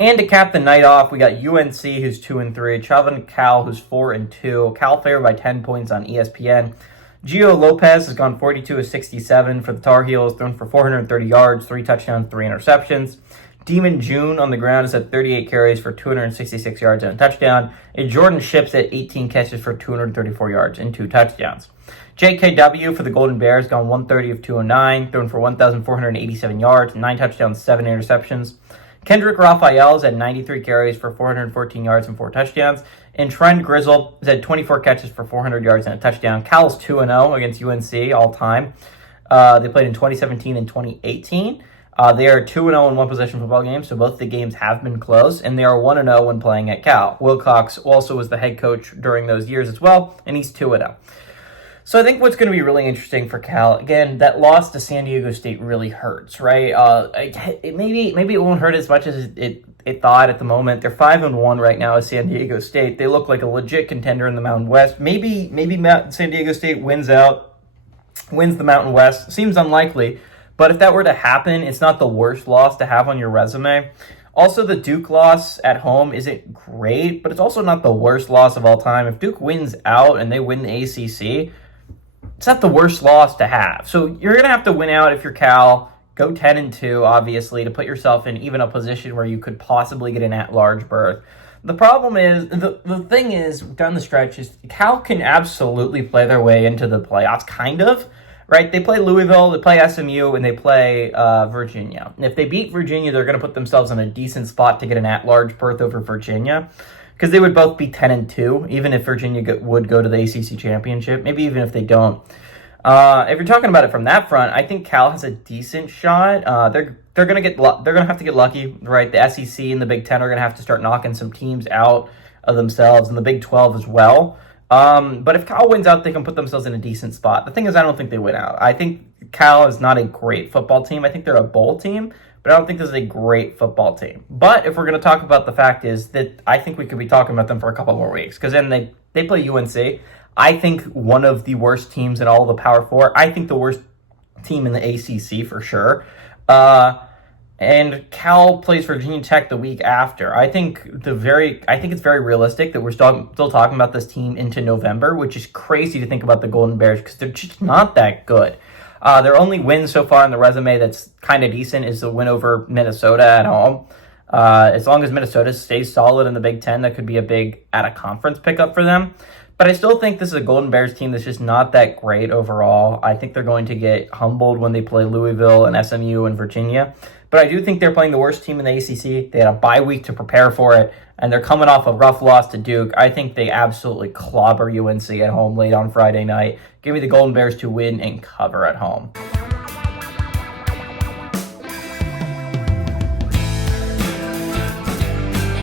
And to cap the night off, we got UNC, who's 2-3, UNC Cal, who's 4-2. Cal favored by 10 points on ESPN. Gio Lopez has gone 42 of 67 for the Tar Heels, thrown for 430 yards, 3 touchdowns, 3 interceptions. Demon June on the ground is at 38 carries for 266 yards and a touchdown. And Jordan Ships at 18 catches for 234 yards and 2 touchdowns. JKW for the Golden Bears gone 130 of 209, thrown for 1,487 yards, 9 touchdowns, 7 interceptions. Kendrick Raphael is at 93 carries for 414 yards and 4 touchdowns. And Trent Grizzle is at 24 catches for 400 yards and a touchdown. Cal's 2-0 against UNC all time. They played in 2017 and 2018. They are 2-0 in one-possession football games, so both the games have been close, and they are 1-0 when playing at Cal. Wilcox also was the head coach during those years as well, and he's 2-0. So I think what's going to be really interesting for Cal, again, that loss to San Diego State really hurts, right? Maybe it won't hurt as much as it thought at the moment. They're 5-1 right now at San Diego State. They look like a legit contender in the Mountain West. Maybe San Diego State wins the Mountain West. Seems unlikely, but if that were to happen, it's not the worst loss to have on your resume. Also, the Duke loss at home isn't great, but it's also not the worst loss of all time. If Duke wins out and they win the ACC, it's not the worst loss to have. So you're going to have to win out if you're Cal. Go 10-2, obviously, to put yourself in even a position where you could possibly get an at-large berth. The problem is, the thing is, down the stretch, is Cal can absolutely play their way into the playoffs, kind of, right? They play Louisville, they play SMU, and they play Virginia. And if they beat Virginia, they're going to put themselves in a decent spot to get an at-large berth over Virginia, because they would both be 10-2, even if Virginia would go to the ACC championship, maybe even if they don't. If you're talking about it from that front, I think Cal has a decent shot. They're gonna have to get lucky, right? The SEC and the Big Ten are gonna have to start knocking some teams out of themselves, and the Big 12 as well. But if Cal wins out, they can put themselves in a decent spot. The thing is, I don't think they win out. I think Cal is not a great football team. I think they're a bowl team, but I don't think this is a great football team. But if we're going to talk about the fact is that I think we could be talking about them for a couple more weeks, because then they play UNC. I think one of the worst teams in all of the Power Four. I think the worst team in the ACC for sure. And Cal plays Virginia Tech the week after. I think it's very realistic that we're still talking about this team into November, which is crazy to think about the Golden Bears because they're just not that good. Their only win so far on the resume that's kind of decent is the win over Minnesota at home. As long as Minnesota stays solid in the Big Ten, that could be a big out-of-conference pickup for them. But I still think this is a Golden Bears team that's just not that great overall. I think they're going to get humbled when they play Louisville and SMU and Virginia. But I do think they're playing the worst team in the ACC. They had a bye week to prepare for it, and they're coming off a rough loss to Duke. I think they absolutely clobber UNC at home late on Friday night. Give me the Golden Bears to win and cover at home.